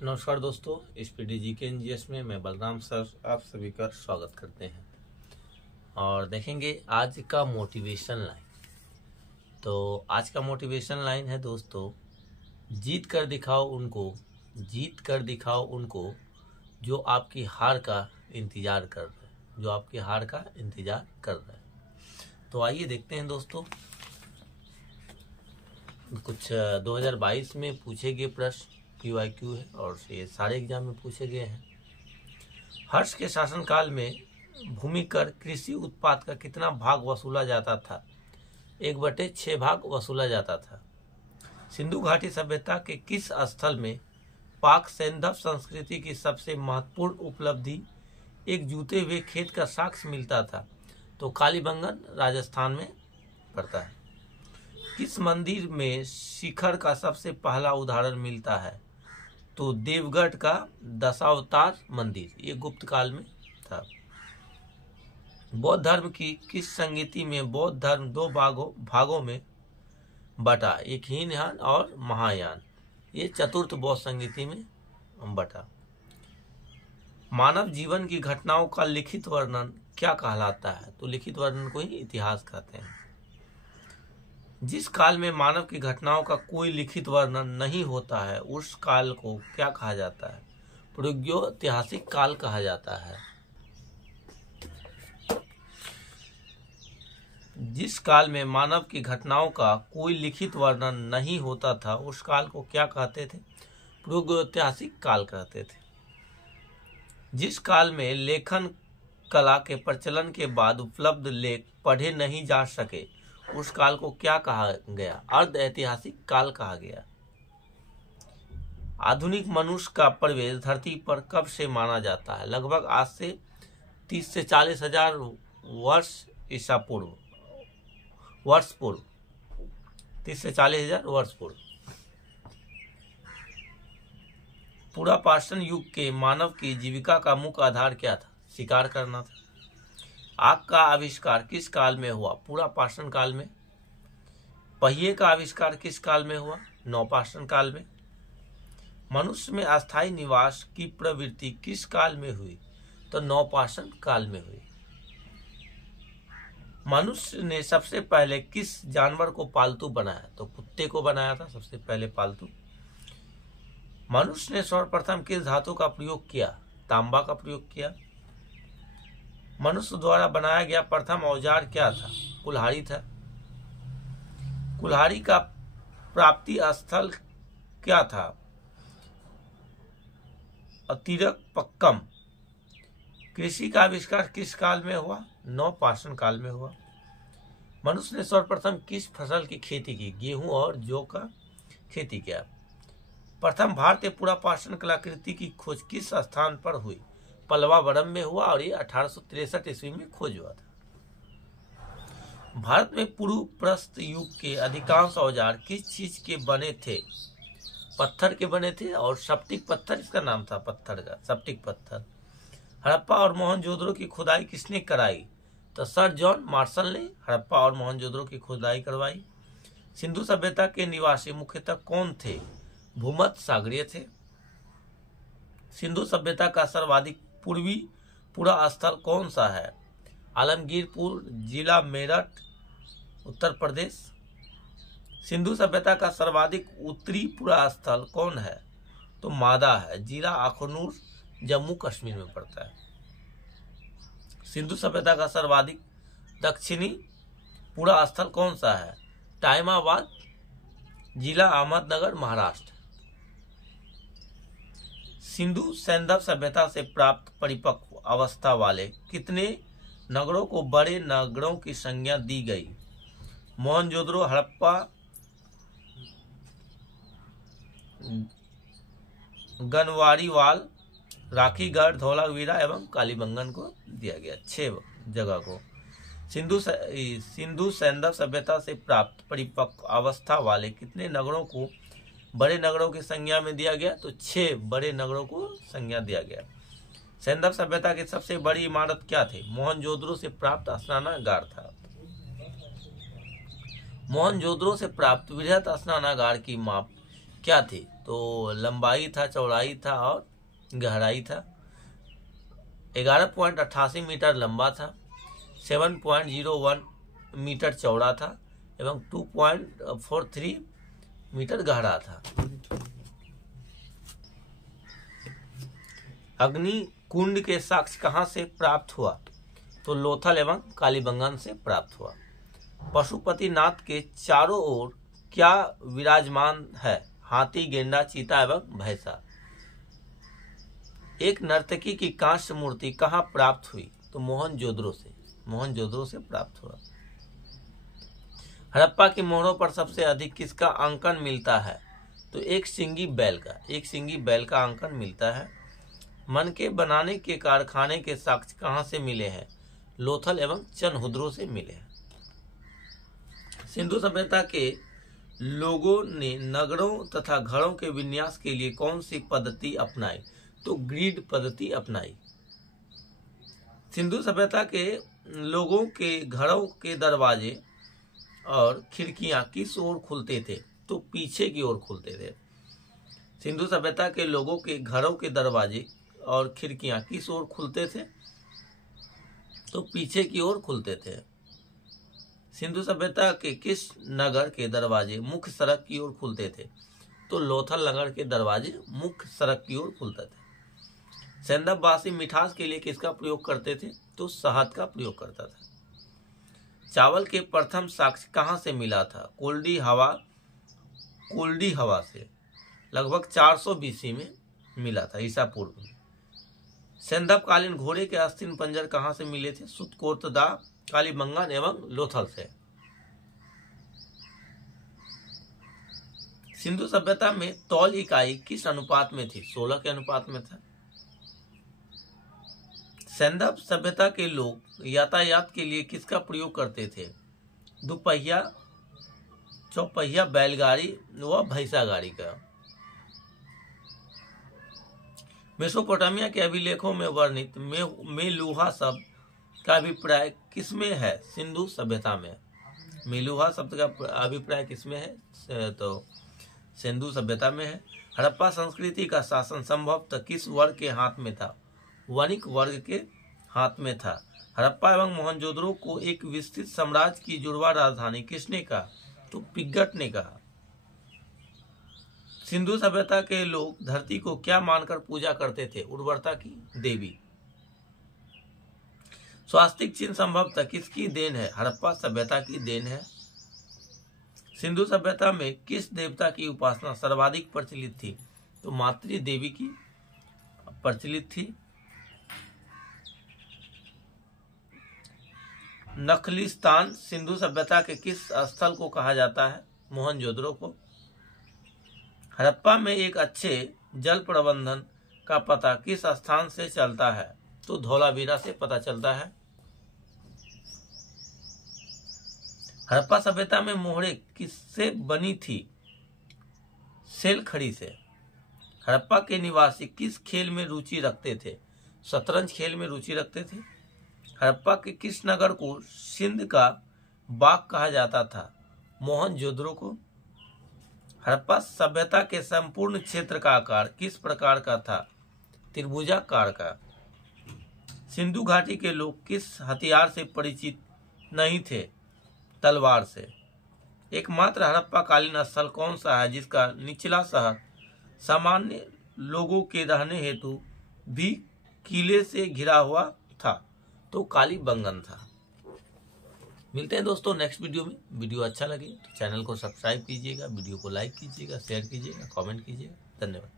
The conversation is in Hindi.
नमस्कार दोस्तों, इस पीडीजी के एनजीएस में मैं बलराम सर आप सभी का स्वागत करते हैं और देखेंगे आज का मोटिवेशन लाइन। तो आज का मोटिवेशन लाइन है दोस्तों, जीत कर दिखाओ उनको जो आपकी हार का इंतजार कर रहे हैं, तो आइए देखते हैं दोस्तों कुछ 2022 में पूछे गए प्रश्न QIQ है और ये सारे एग्जाम में पूछे गए हैं। हर्ष के शासनकाल में भूमि कर कृषि उत्पाद का कितना भाग वसूला जाता था? 1/6 भाग वसूला जाता था। सिंधु घाटी सभ्यता के किस स्थल में पाक सैंधव संस्कृति की सबसे महत्वपूर्ण उपलब्धि एक जूते हुए खेत का साक्ष्य मिलता था? तो कालीबंगन राजस्थान में पड़ता है। किस मंदिर में शिखर का सबसे पहला उदाहरण मिलता है? तो देवगढ़ का दशावतार मंदिर, ये गुप्त काल में था। बौद्ध धर्म की किस संगीति में बौद्ध धर्म 2 भागों में बटा? एक हीनयान और महायान, ये चतुर्थ बौद्ध संगीति में बटा। मानव जीवन की घटनाओं का लिखित वर्णन क्या कहलाता है? तो लिखित वर्णन को ही इतिहास कहते हैं। जिस काल में मानव की घटनाओं का कोई लिखित वर्णन नहीं होता है उस काल को क्या कहा जाता है? प्रागैतिहासिक काल कहा जाता है। जिस काल में मानव की घटनाओं का कोई लिखित वर्णन नहीं होता था उस काल को क्या कहते थे? प्रागैतिहासिक काल कहते थे। जिस काल में लेखन कला के प्रचलन के बाद उपलब्ध लेख पढ़े नहीं जा सके उस काल को क्या कहा गया? अर्ध ऐतिहासिक काल कहा गया। आधुनिक मनुष्य का प्रवेश धरती पर कब से माना जाता है? लगभग आज से 30 से 40 हजार वर्ष ईसा पूर्व, 30 से 40 हजार वर्ष पूर्व। पूरा पाषाण युग के मानव की जीविका का मुख्य आधार क्या था? शिकार करना था। आग का आविष्कार किस काल में हुआ? पूरा पाषाण काल में। पहिए का आविष्कार किस काल में हुआ? नवपाषाण काल में। मनुष्य में अस्थायी निवास की प्रवृत्ति किस काल में हुई? तो नवपाषाण काल में हुई। मनुष्य ने सबसे पहले किस जानवर को पालतू बनाया? तो कुत्ते को बनाया था सबसे पहले पालतू। मनुष्य ने सर्वप्रथम किस धातु का प्रयोग किया? तांबा का प्रयोग किया। मनुष्य द्वारा बनाया गया प्रथम औजार क्या था? कुल्हाड़ी था। कुल्हाड़ी का प्राप्ति स्थल क्या था? अतिरपक्कम। कृषि का आविष्कार किस काल में हुआ? नवपाषाण काल में हुआ। मनुष्य ने सर्वप्रथम किस फसल की खेती की? गेहूं और जौ का खेती किया। प्रथम भारतीय पुरापाषाण कलाकृति की खोज किस स्थान पर हुई? पल्लवावरम में हुआ और ये 1863 ईस्वी में खोज हुआ था। भारत में पूर्व प्रस्तर युग के अधिकांश औजार किस चीज के बने थे? पत्थर के बने थे और स्फटिक पत्थर इसका नाम था, पत्थर का स्फटिक पत्थर। हड़प्पा और मोहनजोदड़ो की खुदाई किसने कराई? तो सर जॉन मार्शल ने हड़प्पा और मोहनजोदड़ो की खुदाई करवाई। सिंधु सभ्यता के निवासी मुख्यतः कौन थे? भूमध्य सागरीय थे। सिंधु सभ्यता का सर्वाधिक पूर्वी पुरा स्थल कौन सा है? आलमगीरपुर, जिला मेरठ, उत्तर प्रदेश। सिंधु सभ्यता का सर्वाधिक उत्तरी पुरा स्थल कौन है? तो मादा है, जिला अखनूर, जम्मू कश्मीर में पड़ता है। सिंधु सभ्यता का सर्वाधिक दक्षिणी पुरा स्थल कौन सा है? टाइमाबाद, जिला अहमदनगर, महाराष्ट्र। सिंधु सैंधव सभ्यता से प्राप्त परिपक्व अवस्था वाले कितने नगरों को बड़े नगरों की संज्ञा दी गई? मोहनजोदड़ो, हड़प्पा, गनवारीवाल, राखीगढ़, धौलावीरा एवं कालीबंगन को दिया गया। 6 जगह को। सिंधु सैंधव सभ्यता से प्राप्त परिपक्व अवस्था वाले कितने नगरों को बड़े नगरों की संज्ञा में दिया गया? तो 6 बड़े नगरों को संज्ञा दिया गया। सैंधव सभ्यता की सबसे बड़ी इमारत क्या थी? मोहनजोदड़ो से प्राप्त स्नानागार था। मोहनजोदड़ो से प्राप्त वृहत स्नानागार की माप क्या थी? तो लंबाई था, चौड़ाई था और गहराई था। 11.88 मीटर लंबा था, 7.01 मीटर चौड़ा था एवं 2.43 मीटर गहरा था। अग्नि कुंड के साक्ष्य कहाँ से प्राप्त हुआ? तो लोथल एवं कालीबंगन से प्राप्त हुआ। पशुपतिनाथ के चारों ओर क्या विराजमान है? हाथी, गेंडा, चीता एवं भैंसा। एक नर्तकी की कांस्य मूर्ति कहाँ प्राप्त हुई? तो मोहनजोदड़ो से प्राप्त हुआ। हड़प्पा की मोहरों पर सबसे अधिक किसका अंकन मिलता है? तो एक सिंगी बैल का अंकन मिलता है। मन के बनाने के कारखाने के साक्ष्य कहाँ से मिले हैं? लोथल एवं चनहुद्रो से मिले हैं। सिंधु सभ्यता के लोगों ने नगरों तथा घरों के विन्यास के लिए कौन सी पद्धति अपनाई? तो ग्रिड पद्धति अपनाई। सिंधु सभ्यता के लोगों के घरों के दरवाजे और खिड़कियां किस ओर खुलते थे? तो पीछे की ओर खुलते थे। सिंधु सभ्यता के लोगों के घरों के दरवाजे और खिड़कियां किस ओर खुलते थे? तो पीछे की ओर खुलते थे। सिंधु सभ्यता के किस नगर के दरवाजे मुख्य सड़क की ओर खुलते थे? तो लोथल नगर के दरवाजे मुख्य सड़क की ओर खुलते थे। सेंधववासी मिठास के लिए किसका प्रयोग करते थे? तो शहद का प्रयोग करता था। चावल के प्रथम साक्ष्य कहाँ से मिला था? कोल्डी हवा से लगभग 400 BC में मिला था, ईसा पूर्व में। सेंधवकालीन घोड़े के अस्थिन पंजर कहाँ से मिले थे? सुतकोतदा, कालीबंगन एवं लोथल से। सिंधु सभ्यता में तौल इकाई किस अनुपात में थी? 16 के अनुपात में था। सेंधव सभ्यता के लोग यातायात के लिए किसका प्रयोग करते थे? दुपहिया, चौपहिया बैलगाड़ी व भैंसा गाड़ी का। मेसोपोटामिया के अभिलेखों में वर्णित मेलुहा शब्द का अभिप्राय किसमें है? सिंधु सभ्यता में। मेलुहा शब्द का अभिप्राय किसमें है? तो सिंधु सभ्यता में है। हड़प्पा संस्कृति का शासन संभवतः किस वर्ग के हाथ में था? वणिक वर्ग के हाथ में था। हड़प्पा एवं मोहनजोदड़ो को एक विस्तृत साम्राज्य की जुड़वा राजधानी किसने कहा? तो पिग्गट ने कहा। सिंधु सभ्यता के लोग धरती को क्या मानकर पूजा करते थे? उर्वरता की देवी। स्वास्तिक चिन्ह संभवतः किसकी देन है? हड़प्पा सभ्यता की देन है। सिंधु सभ्यता में किस देवता की उपासना सर्वाधिक प्रचलित थी? तो मातृ देवी की प्रचलित थी। नखलिस्तान सिंधु सभ्यता के किस स्थल को कहा जाता है? मोहनजोदड़ो को। हड़प्पा में एक अच्छे जल प्रबंधन का पता किस स्थान से चलता है? तो धौलावीरा से पता चलता है। हड़प्पा सभ्यता में मोहरे किससे बनी थी? सेलखड़ी से। हड़प्पा के निवासी किस खेल में रुचि रखते थे? शतरंज खेल में रुचि रखते थे। हड़प्पा के किस नगर को सिंध का बाग कहा जाता था? मोहनजोदड़ो को। हड़प्पा सभ्यता के संपूर्ण क्षेत्र का आकार किस प्रकार का था? त्रिभुजाकार का। सिंधु घाटी के लोग किस हथियार से परिचित नहीं थे? तलवार से। एकमात्र हड़प्पा कालीन स्थल कौन सा है जिसका निचला शहर सामान्य लोगों के रहने हेतु भी किले से घिरा हुआ था? तो कालीबंगन था। मिलते हैं दोस्तों नेक्स्ट वीडियो में। वीडियो अच्छा लगे तो चैनल को सब्सक्राइब कीजिएगा, वीडियो को लाइक कीजिएगा, शेयर कीजिएगा, कमेंट कीजिएगा। धन्यवाद।